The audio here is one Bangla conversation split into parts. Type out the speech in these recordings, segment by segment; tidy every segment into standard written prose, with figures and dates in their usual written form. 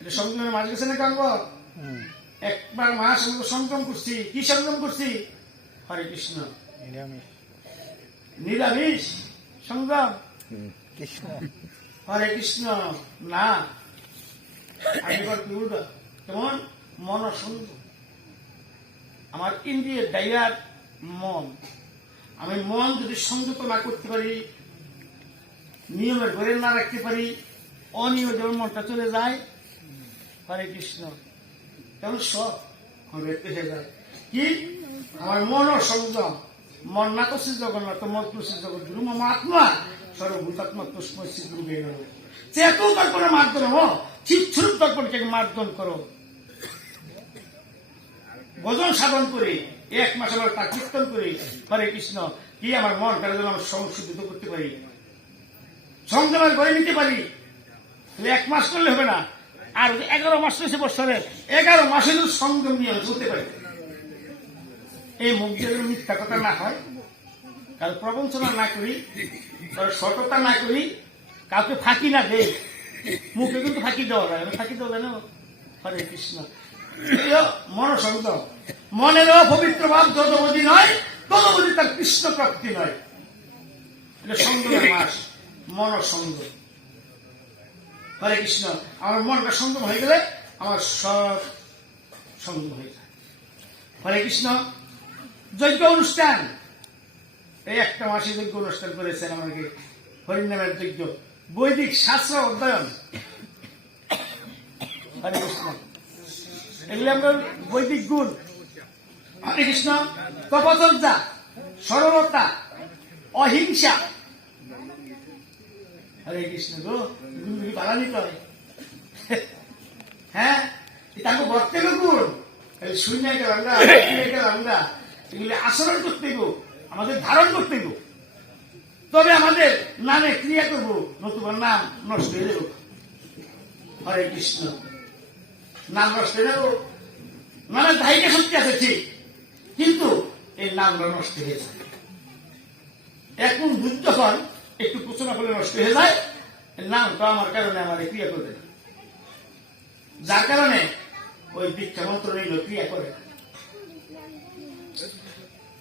এটা সংযমের মাস গেছে না কাঙ্গ? একবার মাস সংযম করছি। কি সংযম করছি? হরে কৃষ্ণ। নিরামিষ সংযম কৃষ্ণ হরে কৃষ্ণ না, আগেবার কি উল্টা। কেমন? মন সংযম। আমার ইন্দ্রিয়ের দায়িত্ব মন। আমি মন যদি সংযত না করতে পারি, নিয়মের ঘরে না রাখতে পারি, অনিয়ম যেমন মনটা চলে যায়, হরে কৃষ্ণ, তেমন সব হবে পেহে যায়। কি? আমার মন সংযম। মন না করছে জগন্নাথ, মত করছে জগৎ গুরু মম আত্মা সর্বভূতাত্মা তুষ্ময় শ্রী চেতু তর্পণে মার্জন হো, চিৎস্বরূপ তর্পণকে মার্জন করো। ভজন সাধন করে 1 মাস আবার তার কীর্তন করে হরে কৃষ্ণ, কি আমার মন তারা যেন আমি সংশোধিত করতে পারি, সংযমের করে নিতে পারি। 1 মাস করলে হবে না, আর 11 মাস রয়েছে বছরে, 11 মাসে যদি সংযম নিয়ে আমি চলতে পারি। এই মুখ দিয়ে মিথ্যা কথা না হয়, কারণ প্রবঞ্চনা না করি, কারণ সততা না করি, কাউকে ফাঁকি না দেয়। মুখে কিন্তু ফাঁকি দেওয়া যায়, ফাঁকি দেওয়া যায় না। হরে কৃষ্ণ। মন সংযম। মনের অপবিত্র ভাব যতবধি নয় ততবধি তার কৃষ্ণ প্রাপ্তি নয়। এটা সংযমের মাস, মন সংযম। হরে কৃষ্ণ। আমার মনটা সংযম হয়ে গেলে আমার সব সংযম হয়ে যায়। হরে কৃষ্ণ। যজ্ঞ অনুষ্ঠান, এই 1 মাসে যজ্ঞ অনুষ্ঠান করেছেন আমাকে, হরিনামের যজ্ঞ, বৈদিক শাস্ত্র অধ্যয়ন। হরে কৃষ্ণ। এগুলি আমরা বৈদিক গুণ। হরে কৃষ্ণ। তপচর্যা, সরলতা, অহিংসা। হরে কৃষ্ণ গো, গুণগুলি পালানি করে। হ্যাঁ, তাকে বর্তে গুণ শূন্য গেলাম না, এগুলি আচরণ করতে গো, আমাদের ধারণ করতে গো, তবে আমাদের নামে ক্রিয়া করবো, নতুবা নাম নষ্ট হয়ে যাব। হরে কৃষ্ণ। নাম নষ্ট হয়ে যাব, নামের ধাইকে শক্তি আছে ঠিক, কিন্তু এই নামটা নষ্ট হয়ে যায়। এখন বুদ্ধ হন একটু প্রচনা করলে নষ্ট হয়ে যায়, নামটা আমার কারণে আমার ক্রিয়া করবে না, যার কারণে ওই দীক্ষা মন্ত্র নিল ক্রিয়া করে না,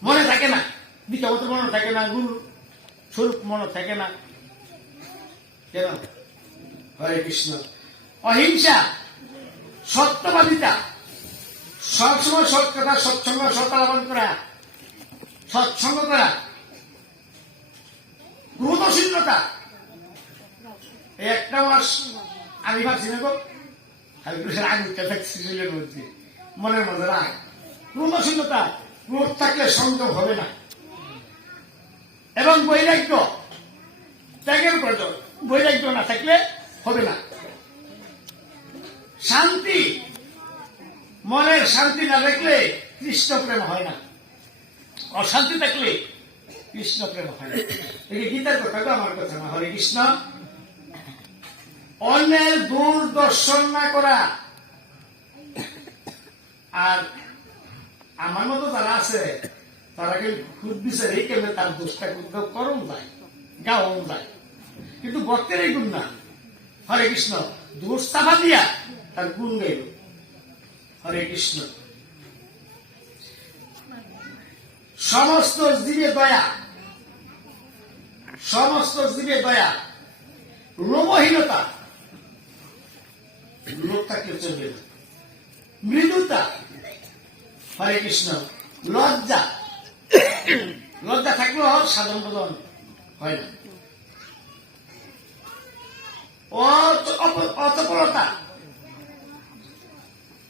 মনে থাকে না, দীক্ষা মন্ত্র মনে থাকে না, গুরু স্বরূপ মনে থাকে না। কেন? হরে কৃষ্ণ। অহিংসা, সত্যবাদিতা, সবসময় সৎ কথা, সৎসঙ্গ, সতাবন করা, সৎসঙ্গ করা, ক্রোধশীলতা। 1 মাস আমি ভাবছি না গো, আমি আগুনটা থাকছি মধ্যে, মনের মধ্যে রাগ, ক্রোধশীলতা। ক্রোধ থাকলে সংযম হবে না। এবং বৈরাগ্য, ত্যাগের প্রয়োজন, বৈরাগ্য না থাকলে হবে না। শান্তি, মনের শান্তি না থাকলে কৃষ্ণ প্রেম হয় না। অশান্তি থাকলে কৃষ্ণ প্রেম হয় না। এই গীতার কথা তো আমার কথা না। হরে কৃষ্ণ। অন্যের দূরদর্শন না করা। আর আমার মতো যারা আছে তারা কিন্তু খুব বিচারে কেমন তার দোষটা করম যায়, গাওন যায়, কিন্তু ভক্তের এই গুণ না। হরে কৃষ্ণ। দোষ চাপা দিয়া তার গুণ গাইল। হরে কৃষ্ণ। সমস্ত জীবে দয়া, সমস্ত জীবে দয়া, লোভহীনতা, লোভ থাকলে চলবে না। মৃদুতা। হরে কৃষ্ণ। লজ্জা, লজ্জা থাকলেও সাধন বদন হয় না। অচপলতা,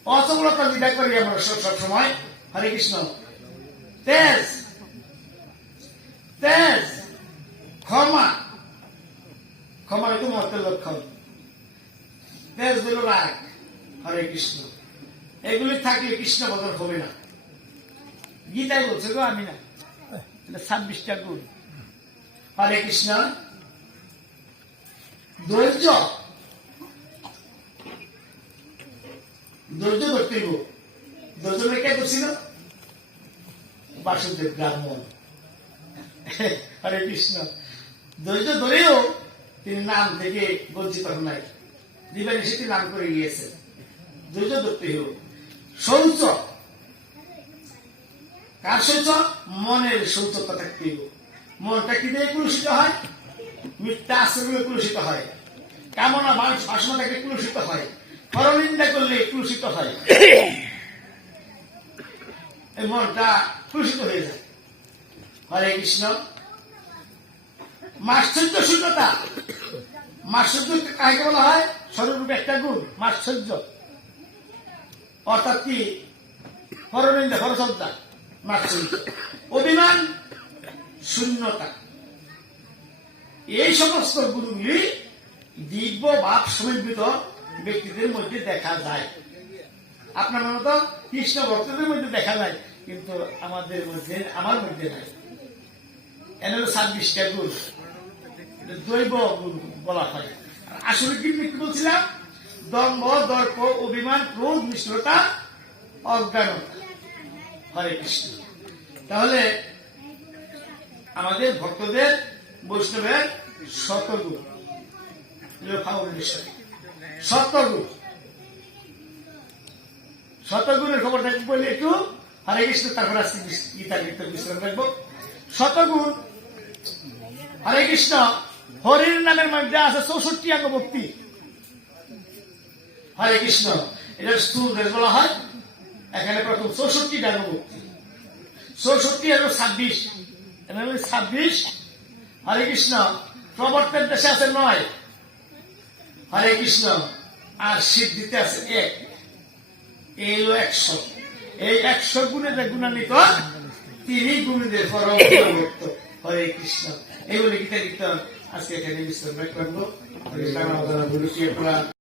অচপলতা বিদায় করি আমরা সবসময়। হরে কৃষ্ণ। তেজ, তেজ, ক্ষমা, ক্ষমা একটু মতের লক্ষণ। তেজ দিল রাগ। হরে কৃষ্ণ। এগুলি থাকলে কৃষ্ণ বদন হবে না। গীতায় বলছে গো, আমি না, 26টা গুণ। হরে কৃষ্ণ। ধৈর্য, ধৈর্য ধরতে গো, ধৈর্য কে করছিল? বাসুদেব ব্রাহ্মণ। হরে কৃষ্ণ। ধৈর্য ধরেও তিনি নাম থেকে বঞ্চিত হন নাই। দিবেন সেটি নাম করে গিয়েছে ধৈর্য ধরতে হোক। শৌচ, কার শৌচ? মনের শৌচতা থাকতে হবে। মনটা কি দিয়ে কলুষিত হয়? মিথ্যা আশ্রয় কলুষিত হয়, কামনা বাসনা থেকে কলুষিত হয়, পরনিন্দা করলে কলুষিত হয়, এই মনটা কলুষিত হয়ে যায়। হরে কৃষ্ণ। মাশ্চর্য শূন্যতা, মাশ্চর্য কাকে বলা হয়? স্বরূপ একটা গুণ মাশ্চর্য, অর্থাৎ কি? পরনিন্দা, পরশ্রদ্ধা, মাশ্চর্য। অভিমান, শূন্যতা, এই সমস্ত গুণগুলি দিব্য ভাব সমন্বিত ব্যক্তিদের মধ্যে দেখা যায়। আপনার মতো কৃষ্ণ ভক্তদের মধ্যে দেখা যায়, কিন্তু আমাদের মধ্যে, আমার মধ্যে নাই। এনে হল 26টা গুণ, দৈব গুণ বলা হয়। আসলে কি বলছিলাম? দম্ভ, দর্প, অভিমান, ক্রোধ, মিশ্রতা, অজ্ঞানতা। হরে কৃষ্ণ। তাহলে আমাদের ভক্তদের, বৈষ্ণবের শতগুণ, শতগুণ, শতগুণের খবরটা বলে একটু হরে কৃষ্ণ, তারপর আজকে গীতার ভিতর বিশ্রাম রাখবো। শতগুণ, হরে কৃষ্ণ। হরির নামের মধ্যে আছে 64 অঙ্গ ভক্তি। হরে কৃষ্ণ, এটা স্থূল দেশ বলা হয়। এখানে প্রথম 64 অঙ্গ ভক্তি, 64 হল 26, 26। হরে কৃষ্ণ। প্রবর্তের দেশে আছে 9। হরে কৃষ্ণ। আর সিদ্ধিতে আছে 1, এই হলো 100। এই 100 গুণে যে গুণান্বিত, তিনি গুণীদের পরম ভক্ত। হরে কৃষ্ণ। এই বলে গীতা কীর্তন আজকে এখানে বিশ্রাম করবো।